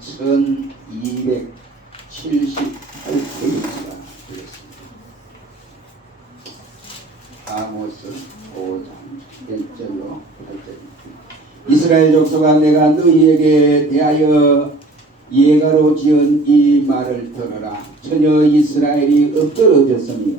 1278페이지가 되겠습니다. 아모스 5장 1절로 8절입니다. 이스라엘 족속아, 내가 너희에게 대하여 예가로 지은 이 말을 들어라. 처녀 이스라엘이 엎드러졌으며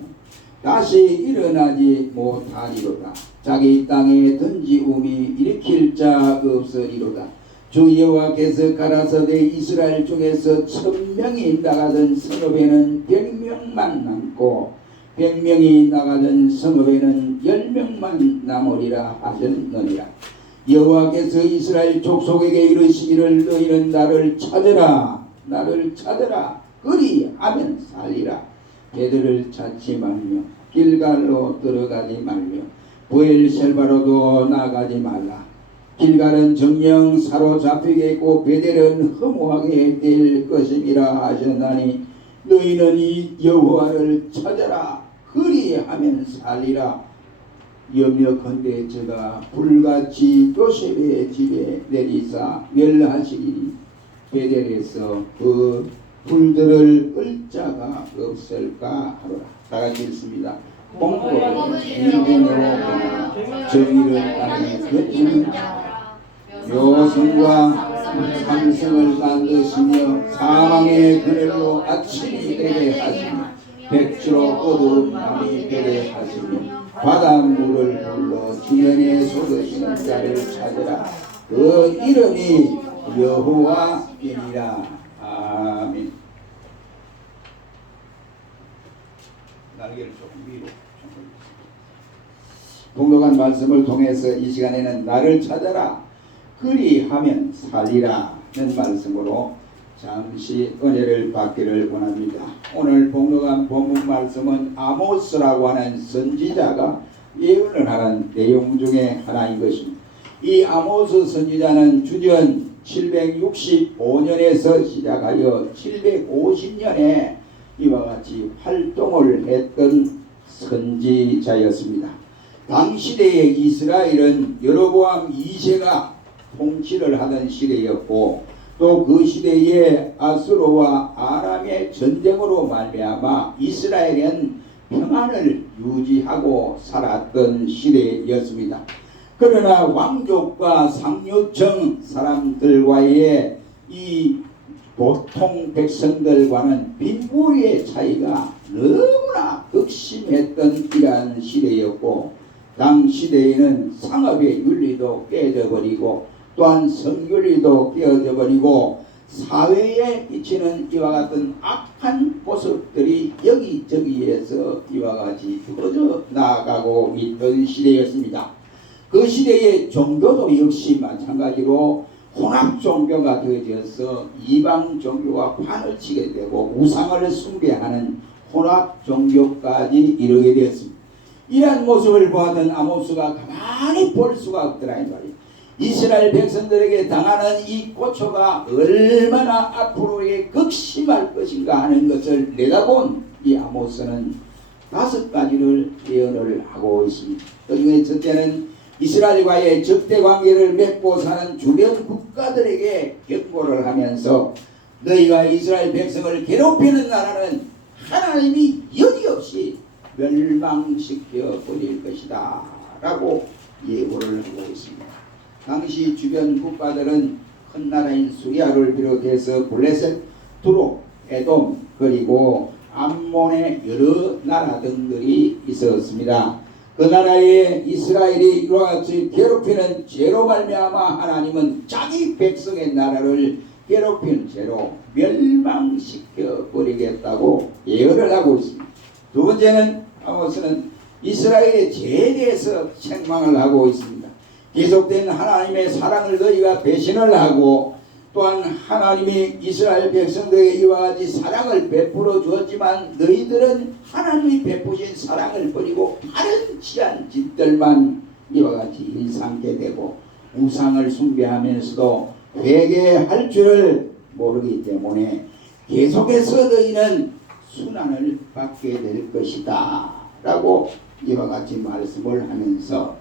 다시 일어나지 못하리로다. 자기 땅에 던지움이 일으킬 자 없으리로다. 주 여호와께서 가라사대 이스라엘 중에서 1000명이 나가던 성읍에는 100명만 남고 100명이 나가던 성읍에는 10명만 남으리라 하셨느니라. 여호와께서 이스라엘 족속에게 이르시기를 너희는 나를 찾으라, 나를 찾으라. 그리하면 살리라. 배들을 찾지 말며 길갈로 들어가지 말며 브엘셀바로도 나가지 말라. 길갈은 정령 사로잡히겠고 베델은 허무하게 될 것임이라 하셨나니 너희는 이 여호와를 찾아라. 그리하면 살리라. 염려컨대 저가 불같이 요셉의 집에 내리사 멸하시리니 베델에서 그 불들을 끌 자가 없을까 하노라. 다같이 읽습니다. 공고를 인내로 정의를 따르는 그치는 묘성과 상승을 만드시며 사망의 그늘로 아침이 되게 하시며 백주로 어두운 밤이 되게 하시며 바닷물을 불러 지면에 쏟으시는 자를 찾으라. 그 이름이 여호와이니라. 아멘. 날개를 조금 위로 동독한 말씀을 통해서 이 시간에는 나를 찾아라 그리하면 살리라는 말씀으로 잠시 은혜를 받기를 원합니다. 오늘 봉독한 본문 말씀은 아모스라고 하는 선지자가 예언을 하는 내용 중에 하나인 것입니다. 이 아모스 선지자는 주전 765년에서 시작하여 750년에 이와 같이 활동을 했던 선지자였습니다. 당시대의 이스라엘은 여로보암 2세가 통치를 하던 시대였고 또 그 시대에 아수르와 아람의 전쟁으로 말미암아 이스라엘은 평안을 유지하고 살았던 시대였습니다. 그러나 왕족과 상류층 사람들과의 이 보통 백성들과는 빈부의 차이가 너무나 극심했던 이러한 시대였고 당 시대에는 상업의 윤리도 깨져버리고 또한 성윤리도 깨어져 버리고 사회에 비치는 이와 같은 악한 모습들이 여기저기에서 이와 같이 퍼져 나가고 있던 시대였습니다. 그 시대의 종교도 역시 마찬가지로 혼합 종교가 되어져서 이방 종교와 판을 치게 되고 우상을 숭배하는 혼합 종교까지 이르게 되었습니다. 이러한 모습을 보았던 아모스가 가만히 볼 수가 없더라 이 말이에요. 이스라엘 백성들에게 당하는 이 고초가 얼마나 앞으로의 극심할 것인가 하는 것을 내다본 이 아모스는 5가지를 예언을 하고 있습니다. 그중에 첫째는 이스라엘과의 적대 관계를 맺고 사는 주변 국가들에게 경고를 하면서 너희가 이스라엘 백성을 괴롭히는 나라는 하나님이 여지없이 멸망시켜 버릴 것이다 라고 예고를 하고 있습니다. 당시 주변 국가들은 큰 나라인 수리아를 비롯해서 블레셋, 두로, 에돔 그리고 암몬의 여러 나라 등들이 있었습니다. 그 나라에 이스라엘이 이와 같이 괴롭히는 죄로 말미암아 하나님은 자기 백성의 나라를 괴롭히는 죄로 멸망시켜 버리겠다고 예언을 하고 있습니다. 두 번째는 아모스는 이스라엘의 죄에 대해서 책망을 하고 있습니다. 계속된 하나님의 사랑을 너희가 배신을 하고 또한 하나님이 이스라엘 백성들에게 이와 같이 사랑을 베풀어 주었지만 너희들은 하나님이 베푸신 사랑을 버리고 다른 치한 짓들만 이와 같이 일삼게 되고 우상을 숭배하면서도 회개할 줄을 모르기 때문에 계속해서 너희는 순환을 받게 될 것이다 라고 이와 같이 말씀을 하면서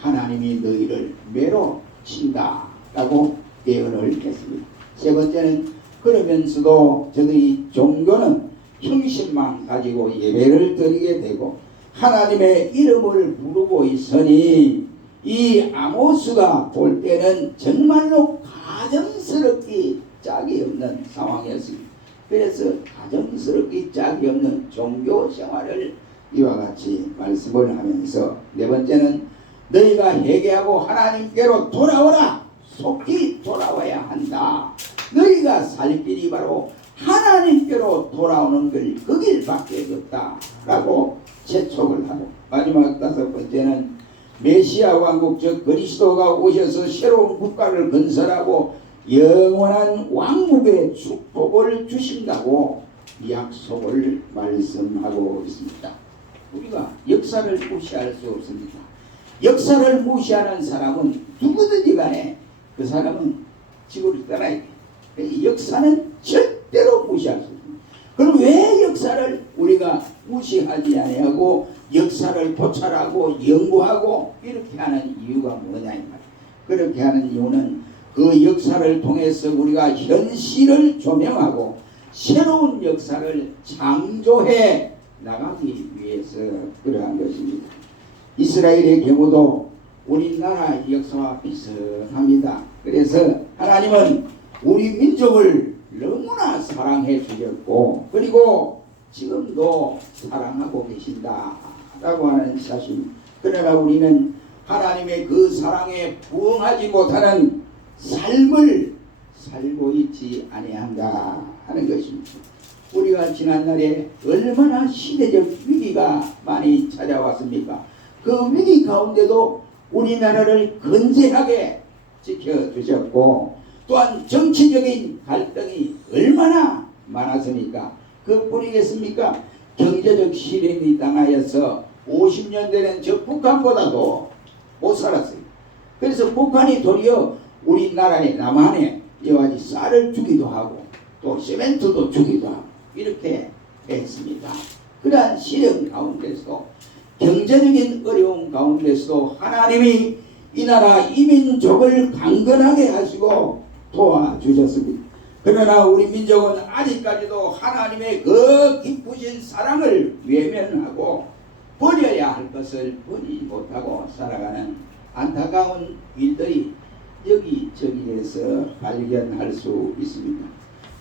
하나님이 너희를 매로 친다 라고 예언을 했습니다. 세 번째는 그러면서도 저들이 종교는 형식만 가지고 예배를 드리게 되고 하나님의 이름을 부르고 있으니 이 아모스가 볼 때는 정말로 가정스럽기 짝이 없는 상황이었습니다. 그래서 가정스럽기 짝이 없는 종교 생활을 이와 같이 말씀을 하면서 네 번째는 너희가 회개하고 하나님께로 돌아오라. 속히 돌아와야 한다. 너희가 살 길이 바로 하나님께로 돌아오는 길 그 길밖에 없다 라고 재촉을 하고 마지막 다섯 번째는 메시아 왕국 즉 그리스도가 오셔서 새로운 국가를 건설하고 영원한 왕국의 축복을 주신다고 약속을 말씀하고 있습니다. 우리가 역사를 무시할 수 없습니다. 역사를 무시하는 사람은 누구든지 간에 그 사람은 지구를 떠나야 돼. 역사는 절대로 무시할 수 없습니다. 그럼 왜 역사를 우리가 무시하지 아니하고 역사를 고찰하고 연구하고 이렇게 하는 이유가 뭐냐 이 말이에요. 그렇게 하는 이유는 그 역사를 통해서 우리가 현실을 조명하고 새로운 역사를 창조해 나가기 위해서 그러한 것입니다. 이스라엘의 경우도 우리나라 역사와 비슷합니다. 그래서 하나님은 우리 민족을 너무나 사랑해 주셨고 그리고 지금도 사랑하고 계신다라고 하는 사실. 그러나 우리는 하나님의 그 사랑에 부응하지 못하는 삶을 살고 있지 아니한다 하는 것입니다. 우리가 지난날에 얼마나 시대적 위기가 많이 찾아왔습니까? 그 위기 가운데도 우리나라를 건재하게 지켜주셨고 또한 정치적인 갈등이 얼마나 많았습니까? 그뿐이겠습니까? 경제적 시련이 당하여서 50년대는 저 북한보다도 못 살았어요. 그래서 북한이 도리어 우리나라의 남한에 이와 같이 쌀을 주기도 하고 또 시멘트도 주기도 하고 이렇게 했습니다. 그러한 시련 가운데서도 경제적인 어려움 가운데서도 하나님이 이 나라 이민족을 강건하게 하시고 도와주셨습니다. 그러나 우리 민족은 아직까지도 하나님의 그 기쁘신 사랑을 외면하고 버려야 할 것을 버리지 못하고 살아가는 안타까운 일들이 여기저기에서 발견할 수 있습니다.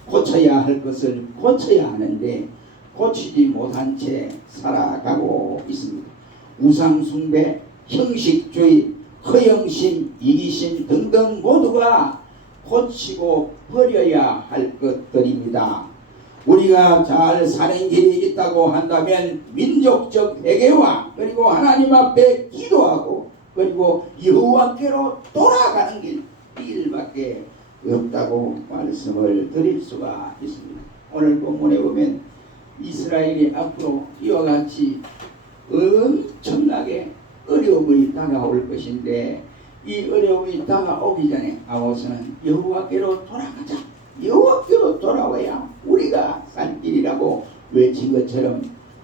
고쳐야 할 것을 고쳐야 하는데 고치지 못한 채 살아가고 있습니다. 우상숭배, 형식주의, 허영심, 이기심 등등 모두가 고치고 버려야 할 것들입니다. 우리가 잘 사는 길이 있다고 한다면 민족적 회개와 그리고 하나님 앞에 기도하고 그리고 여호와께로 돌아가는 길, 이 길밖에 없다고 말씀을 드릴 수가 있습니다. 오늘 본문에 보면 이스라엘이 앞으로 이와 같이 엄청나게 어려움이 다가올 것인데 이 어려움이 다가오기 전에 아모스는 여호와께로 돌아가자. 여호와께로 돌아와야 우리가 살 길이라고 외친 것처럼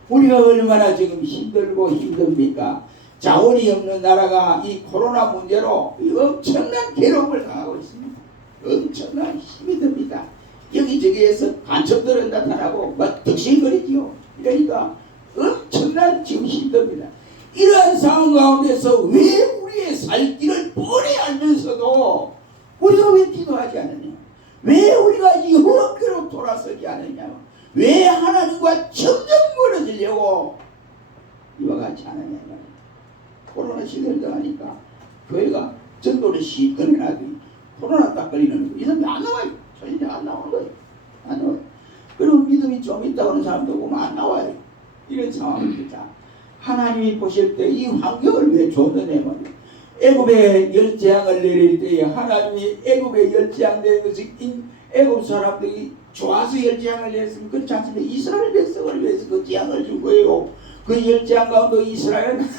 우리가 얼마나 지금 힘들고 힘듭니까? 자원이 없는 나라가 이 코로나 문제로 엄청난 괴로움을 당하고 있습니다. 엄청난 힘이 듭니다. 여기저기에서 간첩들은 나타나고 막 득실거리지요. 그러니까 엄청난 지금 힘듭니다. 이러한 상황 가운데서 왜 우리의 살 길을 뻔히 알면서도 우리가 왜 기도하지 않느냐? 왜 우리가 여호와께로 돌아서지 않느냐? 왜 하나님과 점점 멀어지려고 이와 같이 하느냐? 코로나 시대를 당하니까 교회가 전도를 씩 꺼내놔도 코로나 딱 걸리는 거. 이 사람이 안 나와요. 전혀 안 나오는 거예요. 안 나와요. 그리고 믿음이 좀 있다고 하는 사람도 보면 안 나와요. 이런 상황입니다. 하나님이 보실 때 이 환경을 왜 줬느냐 말이에요. 애굽에 열재앙을 내릴 때에 하나님이 애굽에 열재앙 내린 것이 애굽 사람들이 좋아서 열재앙을 냈으면 그렇지 않습니까? 이스라엘 백성을 위해서 그 재앙을 준 거예요. 그 열재앙 가운데 이스라엘은 한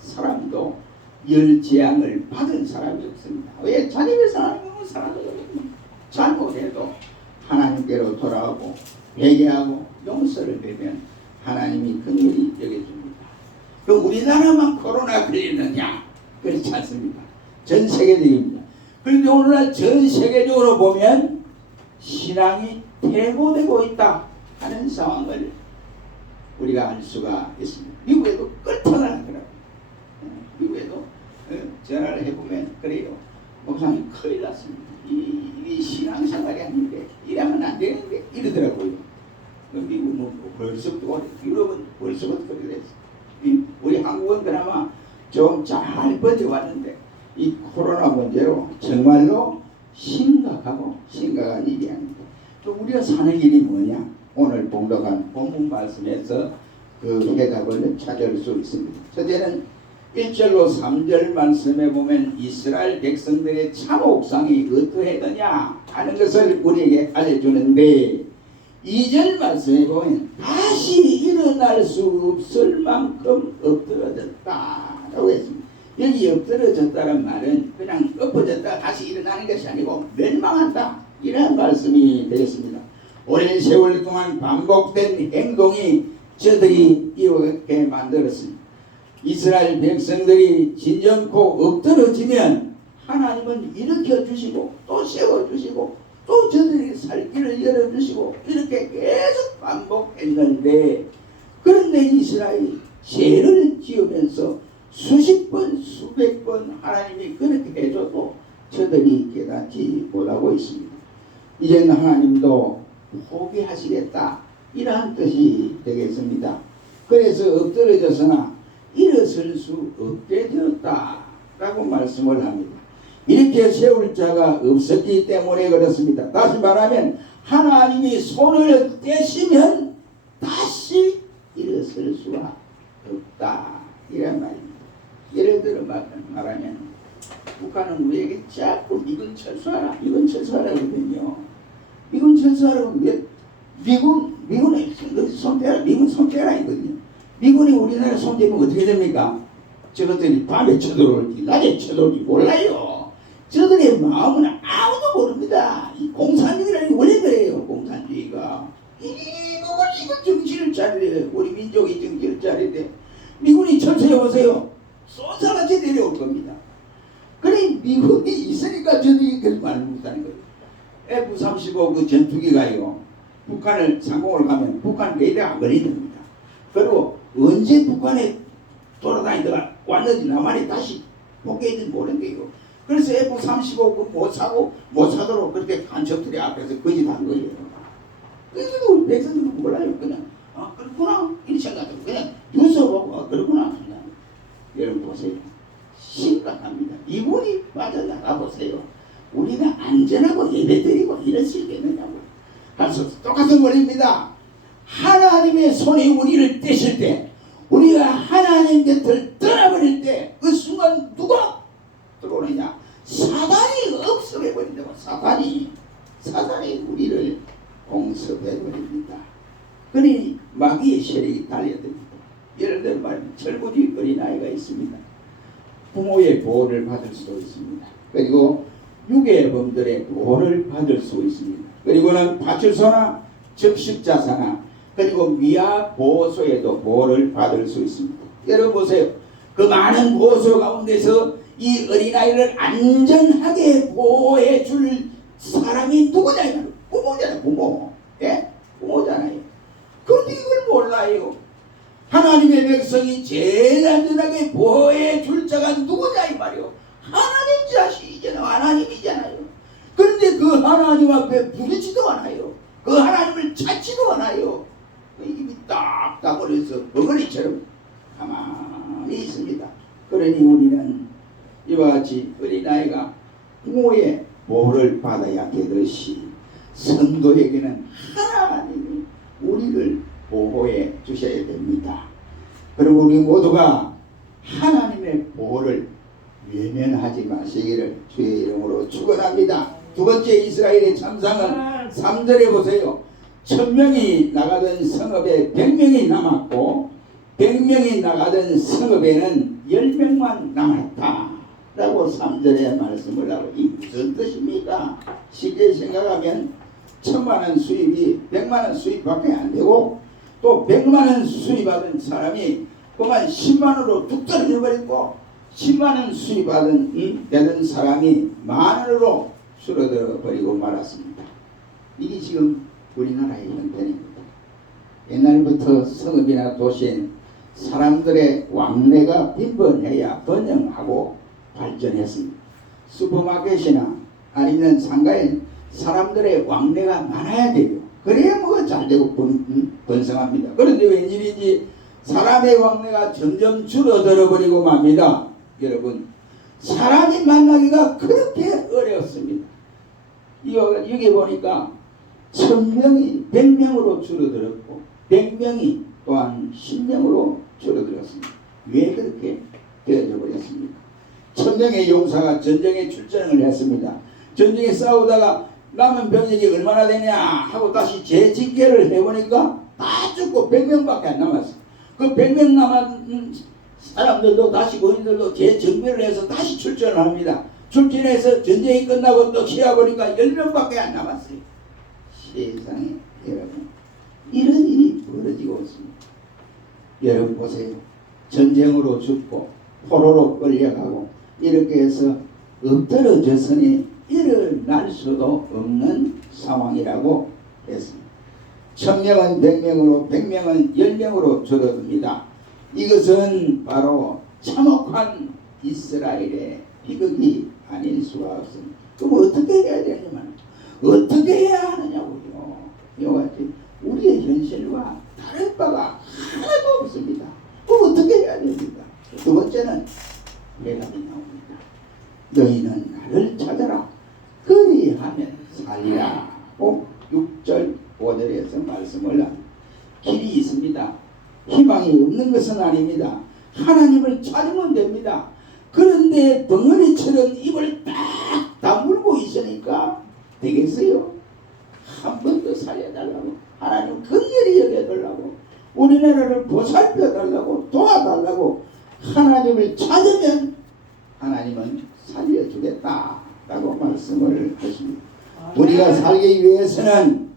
사람도 열재앙을 받은 사람이 없습니다. 왜? 자기의 하나님은 사랑하거든요. 잘못해도 하나님께로 돌아오고 회개하고 용서를 배면 하나님이 긍휼히 여겨줍니다. 그럼 우리나라만 코로나 걸리느냐? 그렇지 않습니다. 전 세계적입니다. 그런데 오늘날 전 세계적으로 보면 신앙이 퇴보되고 있다 하는 상황을 우리가 알 수가 있습니다. 미국에도 끌통을 하더라고요. 미국에도 전화를 해보면 그래요. 목사님 큰일 났습니다. 이 신앙생활이 아닌데 이러면 안 되는데 이러더라고요. 미국은 벌써부터 유럽은 벌써부터 그래 됐어요. 우리 한국은 그나마 좀 잘 버텨왔는데 이 코로나 문제로 정말로 심각한 일이 아닙니다. 또 우리가 사는 일이 뭐냐? 오늘 봉독한 본문 말씀에서 그 해답을 찾을 수 있습니다. 첫째는 1절로 3절 말씀에 보면 이스라엘 백성들의 참 옥상이 어떠했느냐 하는 것을 우리에게 알려주는데 2절 말씀에 보면 다시 일어날 수 없을 만큼 엎드러졌다라고 했습니다. 여기 엎드러졌다는 말은 그냥 엎어졌다 다시 일어나는 것이 아니고 멸망한다 이런 말씀이 되겠습니다. 오랜 세월 동안 반복된 행동이 저들이 이렇게 만들었습니다. 이스라엘 백성들이 진정코 엎드러지면 하나님은 일으켜 주시고 또 세워 주시고 또 저들이 살 길을 열어 주시고 이렇게 계속 반복했는데 그런데 이스라엘이 죄를 지으면서 수십 번 수백 번 하나님이 그렇게 해줘도 저들이 깨닫지 못하고 있습니다. 이제는 하나님도 포기하시겠다 이러한 뜻이 되겠습니다. 그래서 엎드러졌으나 일어설 수 없게 되었다라고 말씀을 합니다. 이렇게 세울 자가 없었기 때문에 그렇습니다. 다시 말하면 하나님이 손을 떼시면 다시 일어설 수가 없다 이런 말입니다. 예를 들어 말하면 북한은 우리에게 자꾸 미군 철수하라 미군 철수하라 그러거든요. 미군 철수하라고 왜 미군의 손대라 미군 손대라 이거든요. 미군이 우리나라 손대면 어떻게 됩니까? 저것들이 밤에 쳐들어올지 낮에 쳐들어올지 몰라요. 저들의 마음은 아무도 모릅니다. 이 공산주의라는 게 원래 그래요. 공산주의가 이거 정신을 차리래. 우리 민족이 정신을 차리래. 미군이 철수해 오세요. 쏜사같이 내려올 겁니다. 그래 미군이 있으니까 저들이 계속 말을 못하는 거예요. F-35 그 전투기가요. 북한을 상공을 가면 북한 레이더가 안 걸립니다. 그리고 언제 북한에 돌아다니다가 왔는지 나만이 다시 복귀했는지 모르는 거예요. 그래서 F-35 못 사도록 그렇게 간첩들이 앞에서 거짓한 거예요. 그래서 우리 백성들은 몰라요. 그냥 그렇구나 이렇게 생각하고 그냥 뉴스 보고 그렇구나 그냥. 여러분 보세요. 심각합니다. 이분이 빠져나가 보세요. 우리가 안전하고 예배드리고 이럴 수 있겠느냐고. 그래서 똑같은 말입니다. 하나님의 손이 우리를 떼실 때 우리가 하나님 곁을 떠나버릴 때 그 순간 누가 들어오느냐? 사단이 없애버린다고. 사단이 우리를 공습해버립니다. 그러니 마귀의 세력이 달려듭니다. 예를 들어 말하면 철부지 어린아이가 있습니다. 부모의 보호를 받을 수도 있습니다. 그리고 유괴범들의 보호를 받을 수 있습니다. 그리고는 파출소나 적십자사나 그리고 미아 보호소에도 보호를 받을 수 있습니다. 여러분 보세요. 그 많은 보호소 가운데서 이 어린아이를 안전하게 보호해 줄 사람이 누구냐? 부모잖아요. 부모. 예? 부모잖아요. 그런데 이걸 몰라요. 하나님의 백성이 제일 안전하게 보호해 줄 자가 누구냐 이 말이요. 하나님 자신이잖아요. 하나님이잖아요. 그런데 그 하나님 앞에 부르지도 않아요. 그 하나님을 찾지도 않아요. 입이 딱 다물어서 버거리처럼 가만히 있습니다. 그러니 우리는 이와 같이 어린아이가 부모의 보호를 받아야 되듯이 성도에게는 하나님이 우리를 보호해 주셔야 됩니다. 그리고 우리 모두가 하나님의 보호를 외면하지 마시기를 주의 이름으로 축원합니다. 두 번째 이스라엘의 참상은 3절에 보세요. 1000명이 나가던 성읍에 100명이 남았고 100명이 나가던 성읍에는 10명만 남았다 라고 3절에 말씀을 하고 이 무슨 뜻입니까? 쉽게 생각하면 1000만원 수입이 100만원 수입밖에 안 되고 또 100만원 수입하던 사람이 그만 10만원으로 뚝 떨어져 버리고 10만 원 수입하던 되는 사람이 만원으로 줄어들어 버리고 말았습니다. 이게 지금 우리나라의 형편입니다. 옛날부터 성읍이나 도시에 사람들의 왕래가 빈번해야 번영하고 발전했습니다. 슈퍼마켓이나 아니면 상가에 사람들의 왕래가 많아야 돼요. 그래야 뭐가 잘되고 번성합니다. 그런데 웬일인지 사람의 왕래가 점점 줄어들어 버리고 맙니다. 여러분, 사람이 만나기가 그렇게 어렵습니다. 여기 보니까 1000명이 100명으로 줄어들었고 100명이 또한 10명으로 줄어들었습니다. 왜 그렇게 되어져 버렸습니까? 1000명의 용사가 전쟁에 출전을 했습니다. 전쟁에 싸우다가 남은 병력이 얼마나 되냐 하고 다시 재집계를 해보니까 다 죽고 100명밖에 안 남았어요. 그 100명 남은 사람들도 다시 본인들도 재정비를 해서 다시 출전을 합니다. 출전해서 전쟁이 끝나고 또 쉬어보니까 10명밖에 안 남았어요. 세상에 여러분, 이런 일이 벌어지고 있습니다. 여러분 보세요. 전쟁으로 죽고 포로로 끌려가고 이렇게 해서 엎드러져서니 일어날 수도 없는 상황이라고 했습니다. 1000명은 100명으로 100명은 10명으로 줄어듭니다. 이것은 바로 참혹한 이스라엘의 비극이 아닐 수가 없습니다. 그럼 어떻게 해야 되냐면 어떻게 해야 하느냐고요. 이와 같이 우리의 현실과 다른 바가 하나도 없습니다. 그럼 어떻게 해야 됩니까? 두 번째는 예감이 나옵니다. 너희는 나를 찾아라. 그리하면 살리라. 6절 5절에서 말씀을 합니다. 길이 있습니다. 희망이 없는 것은 아닙니다. 하나님을 찾으면 됩니다. 그런데 덩어리처럼 입을 딱 다물고 있으니까 되겠어요? 한 번 더 살려달라고, 하나님 긍휼히 여겨달라고, 우리나라를 보살펴달라고, 도와달라고 하나님을 찾으면 하나님은 살려주겠다라고 말씀을 하십니다. 우리가 살기 위해서는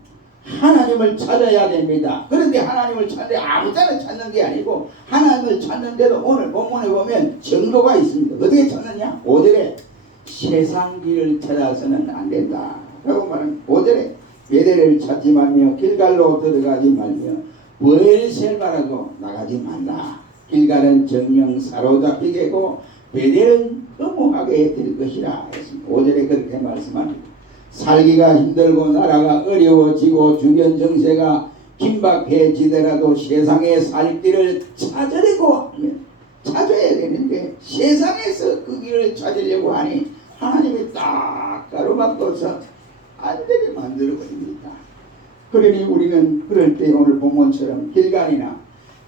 하나님을 찾아야 됩니다. 그런데 하나님을 찾는데 아무 데나 찾는 게 아니고 하나님을 찾는데도 오늘 본문에 보면 정도가 있습니다. 어떻게 찾느냐? 5절에 세상 길을 찾아서는 안 된다 라고 말하는 5절에 베델을 찾지 말며 길갈로 들어가지 말며 브엘셀바라도 나가지 말라. 길갈은 정령 사로잡히게고 베델은 허무하게 될 것이라 했습니다. 5절에 그렇게 말씀합니다. 살기가 힘들고 나라가 어려워지고 주변 정세가 긴박해지더라도 세상에 살 길을 찾으려고 하면 찾아야 되는데 세상에서 그 길을 찾으려고 하니 하나님이 딱 가로막고서 안 되게 만들어버립니다. 그러니 우리는 그럴 때 오늘 본문처럼 길갈이나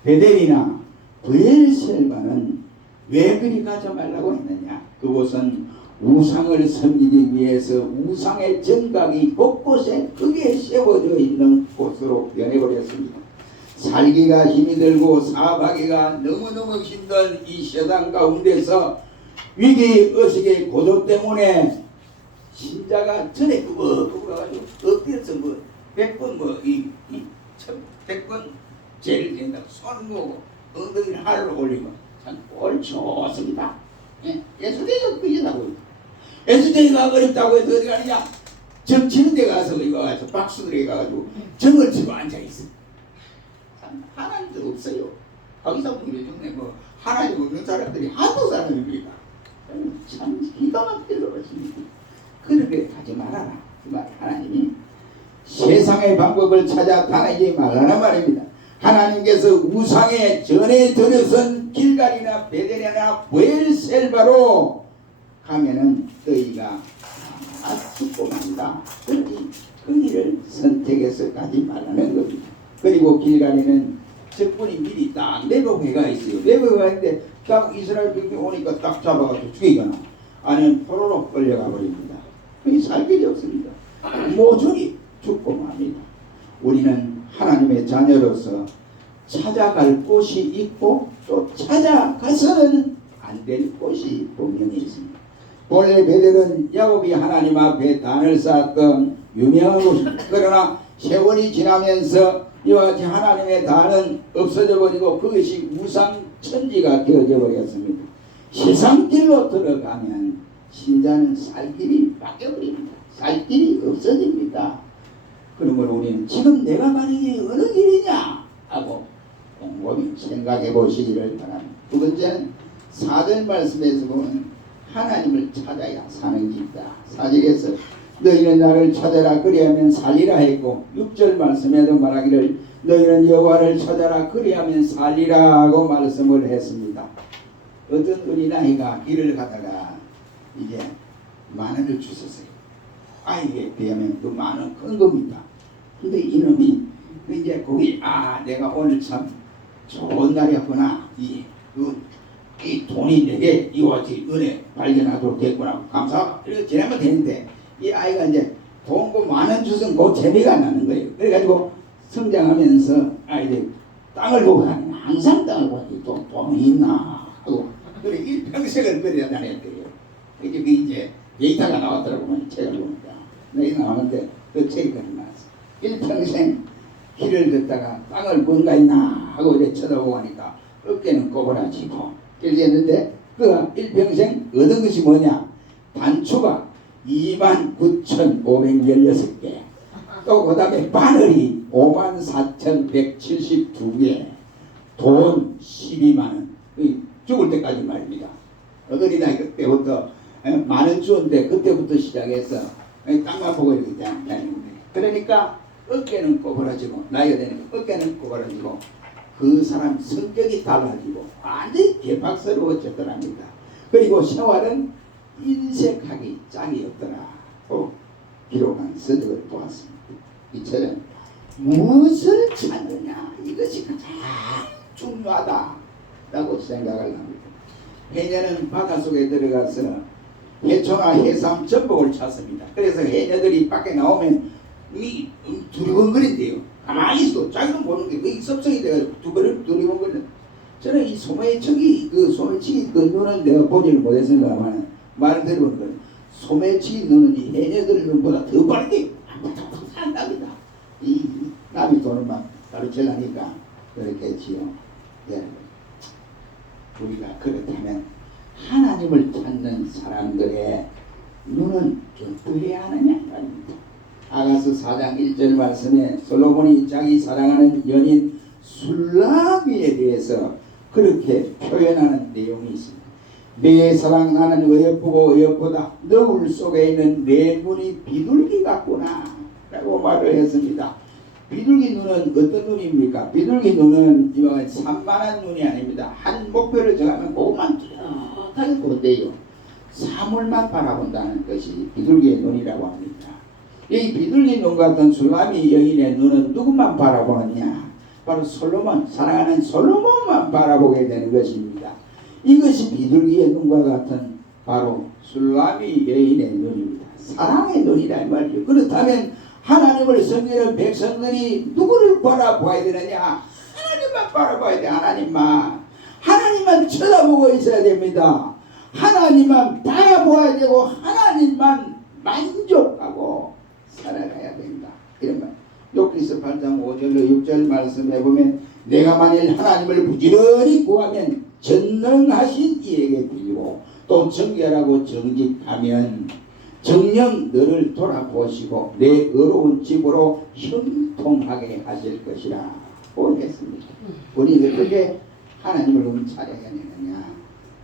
베델이나 브엘셀바는 왜 그리 가지 말라고 했느냐? 그곳은 우상을 섬기기 위해서 우상의 정각이 곳곳에 크게 세워져 있는 곳으로 변해버렸습니다. 살기가 힘이 들고 사바기가 너무너무 힘든 이 세상 가운데서 위기의식의 고조 때문에 신자가 전에 그거가지고 엎드려서 100번 100번 죄를 된다고 손을 모으고 엉덩이를 하늘로 올리고 참 옳좋습니다. 예수대가 그이라고 예수대가 어렵다고 해서 어디 가느냐? 정 치는 데 가서 이거 가서 박수들에 가가지고 정을 치고 앉아있어. 하나님도 없어요. 거기서 중에 하나님 없는 사람들이 한두 사람입니다. 참 기가 막히게 그러십니다. 그렇게 하지 말아라. 그 말 하나님이 세상의 방법을 찾아 다니지 말라는 말입니다. 하나님께서 우상에 전에 들어선 길갈이나 베델이나 브엘셀바로 가면은 너희가 다 죽고 만다. 그 길을 선택해서 가지 말라는 겁니다. 그리고 길갈이는 적군이 미리 딱 내복해가 있어요. 내복해가 있는데 딱 이스라엘 백성이 오니까 딱 잡아가지고 죽이거나 아니면 포로로 끌려가 버립니다. 그게 살 길이 없습니다. 모조리 죽고 맙니다. 우리는 하나님의 자녀로서 찾아갈 곳이 있고 또 찾아가서는 안 될 곳이 분명히 있습니다. 본래 베델은 야곱이 하나님 앞에 단을 쌓았던 유명한 곳입니다. 그러나 세월이 지나면서 이와 같이 하나님의 단은 없어져 버리고 그것이 우상 천지가 되어져 버렸습니다. 세상 길로 들어가면 신자는 살 길이 바뀌어버립니다. 살 길이 없어집니다. 그러므로 우리는 지금 내가 가는 길이 어느 길이냐 하고 곰곰이 생각해 보시기를 바랍니다. 두 번째는 4절 말씀에서 보면 하나님을 찾아야 사는 길이다. 4절에서 너희는 나를 찾아라 그리하면 살리라 했고 6절 말씀에도 말하기를 너희는 여호와를 찾아라 그리하면 살리라 하고 말씀을 했습니다. 어떤 어린아이가 길을 가다가 이게 10,000원을 주셨어요. 아이에 비하면 그 10,000원 큰 겁니다. 근데 이놈이 이제 거기 내가 오늘 참 좋은 날이었구나. 이 돈이 내게 이와지 은혜 발견하도록 됐구나. 감사하고 이렇게 지나면 되는데 이 아이가 이제 돈 10,000원 주선 그 재미가 나는 거예요. 그래가지고 성장하면서 아이들 땅을 보고 다니는 항상 땅을 보고 돈이 있나 하고 그래 일평생을 그려 다녔대요. 이제 데이터가 나왔더라고요. 책을 보니까 여기 나오는데 그 책이 그리 나왔어. 일평생 길을 걷다가 땅을 뭔가 있나 하고 이렇게 쳐다보고 하니까 어깨는 꼬부라지고 그랬는데 그 일평생 얻은 것이 뭐냐? 단추가 29,516개 또 그 다음에 바늘이 54,172개 돈 12만원 죽을 때까지 말입니다. 어린아이 그때부터 10,000원 주었는데 그때부터 시작해서 땅만 보고 이렇게 다니는 거예요. 그러니까 어깨는 꼬부라지고 나이가 되니까 어깨는 꼬부라지고 그 사람 성격이 달라지고 완전히 개박스러워졌더랍니다. 그리고 생활은 인색하기 짝이 없더라. 기록한 서적을 보았습니다. 이처럼 무엇을 찾느냐 이것이 가장 중요하다라고 생각을 합니다. 해녀는 바닷속에 들어가서 해초나 해삼 전복을 찾습니다. 그래서 해녀들이 밖에 나오면 이 두리번거린대요. 가만히 있어도 자기는 보는 게 거의 섭성이 돼가지고 두리번거리는. 저는 이 소매치기 그 눈은 내가 보지를 못했습니다만 말을 들어보는 소매치기 눈은 이 해녀들 눈보다 더 빠르게 한답니다. 이 남이 돈을 막 가르치려니까 그렇겠지요. 여러분 우리가 그렇다면 하나님을 찾는 사람들의 눈은 좀 뜨려야 하느냐 말입니다. 아가서 4장 1절 말씀에 솔로몬이 자기 사랑하는 연인 술라미에 대해서 그렇게 표현하는 내용이 있습니다. 내 사랑 나는 어여쁘고 어여쁘다. 너울 속에 있는 내 눈이 비둘기 같구나 라고 말을 했습니다. 비둘기 눈은 어떤 눈입니까? 비둘기 눈은 산만한 눈이 아닙니다. 한 목표를 정하면 그것만 뚜렷하게 본대요. 사물만 바라본다는 것이 비둘기의 눈이라고 합니다. 이 비둘기 눈 같은 술라미 여인의 눈은 누구만 바라보느냐? 바로 솔로몬, 사랑하는 솔로몬만 바라보게 되는 것입니다. 이것이 비둘기의 눈과 같은 바로 술라미 여인의 눈입니다. 사랑의 눈이라 이 말이죠. 그렇다면 하나님을 섬기는 백성들이 누구를 바라봐야 되느냐? 하나님만 바라봐야 돼. 하나님만 쳐다보고 있어야 됩니다. 하나님만 바라보아야 되고 하나님만 만족하고 살아가야 된다. 이런 말. 욥기서 8장 5절로 6절 말씀해 보면 내가 만일 하나님을 부지런히 구하면 전능하신 이에게 빌고 또 정결하고 정직하면 정녕 너를 돌아보시고 내 의로운 집으로 형통하게 하실 것이라 고 했습니다. 우리는 어떻게 하나님을 찾아야 되느냐?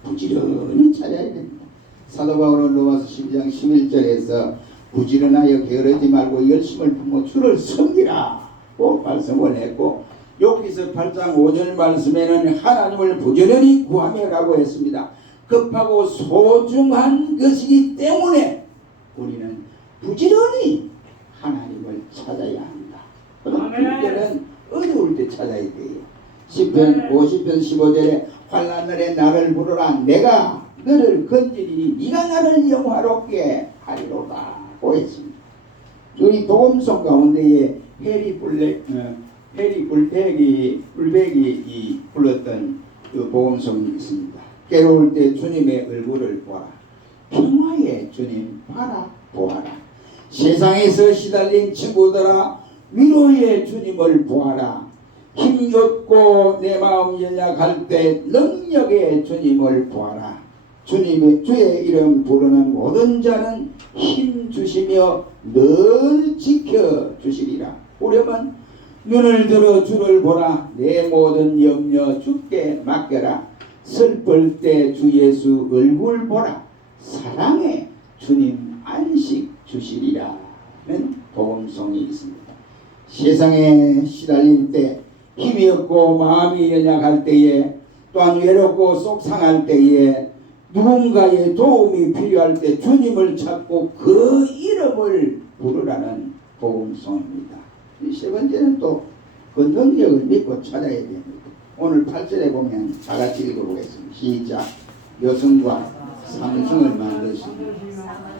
부지런히 찾아야 됩니다. 사도 바울은 로마서 12장 11절에서 부지런하여 게으르지 말고 열심을 품어 주를 섬기라고 말씀을 했고 욥기서 8장 5절 말씀에는 하나님을 부지런히 구하며라고 했습니다. 급하고 소중한 것이기 때문에 우리는 부지런히 하나님을 찾아야 한다. 그때는 어려울 때 찾아야 돼요. 시편 50편 15절에 환난날에 나를 부르라 내가 너를 건지리니 네가 나를 영화롭게 하리로다 고 했습니다. 우리 복음송 가운데에 해리 불백이 불렀던 그 복음송이 있습니다. 괴로울 때 주님의 얼굴을 보아라. 평화의 주님 바라보아라. 세상에서 시달린 친구들아 위로의 주님을 보아라. 힘없고 내 마음 연약할 때 능력의 주님을 보아라. 주의 이름 부르는 모든 자는 힘 주시며 늘 지켜 주시리라. 오려면 눈을 들어 주를 보라. 내 모든 염려 주께 맡겨라. 슬플 때 주 예수 얼굴 보라. 사랑에 주님 안식 주시리라는 복음송이 있습니다. 세상에 시달릴 때, 힘이 없고 마음이 연약할 때에, 또한 외롭고 속상할 때에, 누군가의 도움이 필요할 때 주님을 찾고 그 이름을 부르라는 복음송입니다. 세 번째는 또 그 능력을 믿고 찾아야 됩니다. 오늘 8절에 보면 다 같이 읽어보겠습니다. 시작. 여성과 삼성을 만드시며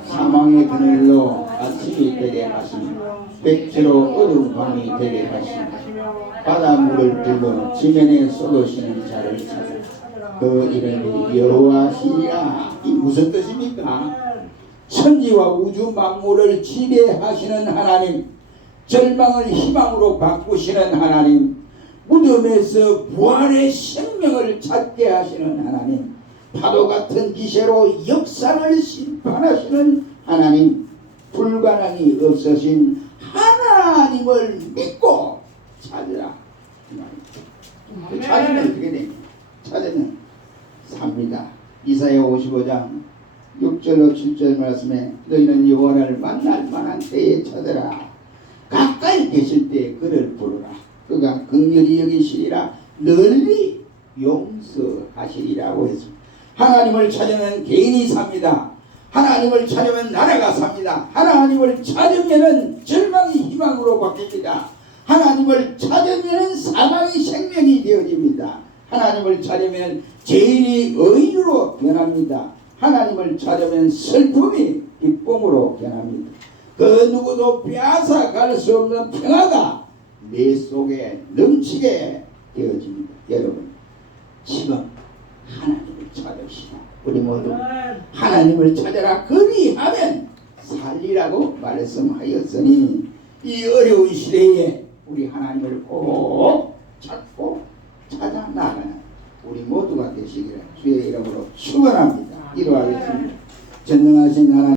사망의 그늘로 아침이 되게 하시며 백지로 어두운 밤이 되게 하시며 바닷물을 불러 지면에 쏟으시는 자를 찾아 그 이름이 여호와시라. 이 무슨 뜻입니까? 천지와 우주 만물을 지배하시는 하나님, 절망을 희망으로 바꾸시는 하나님, 무덤에서 부활의 생명을 찾게 하시는 하나님, 파도 같은 기세로 역사를 심판하시는 하나님, 불가능이 없으신 하나님을 믿고 찾으라. 찾으면 어떻게 됩니까? 찾으면 삽니다. 이사야 55장 6절로 7절 말씀에 너희는 여호와를 만날 만한 때에 찾으라. 가까이 계실 때 그를 부르라. 그가 긍휼히 여기시리라. 널리 용서하시리라고 했습니다. 하나님을 찾으면 개인이 삽니다. 하나님을 찾으면 나라가 삽니다. 하나님을 찾으면 절망이 희망으로 바뀝니다. 하나님을 찾으면 사망이 생명이 되어집니다. 하나님을 찾으면 죄인이 의인으로 변합니다. 하나님을 찾으면 슬픔이 기쁨으로 변합니다. 그 누구도 빼앗아갈 수 없는 평화가 내 속에 넘치게 되어집니다. 여러분, 지금 하나님을 찾읍시다. 우리 모두 하나님을 찾아라. 그리하면 살리라고 말씀하였으니 이 어려운 시대에 우리 하나님을 꼭 찾고 찾아 나가는 우리 모두가 되시기를 주의 이름으로 축원합니다. 기도하겠습니다. 전능하신 하나님,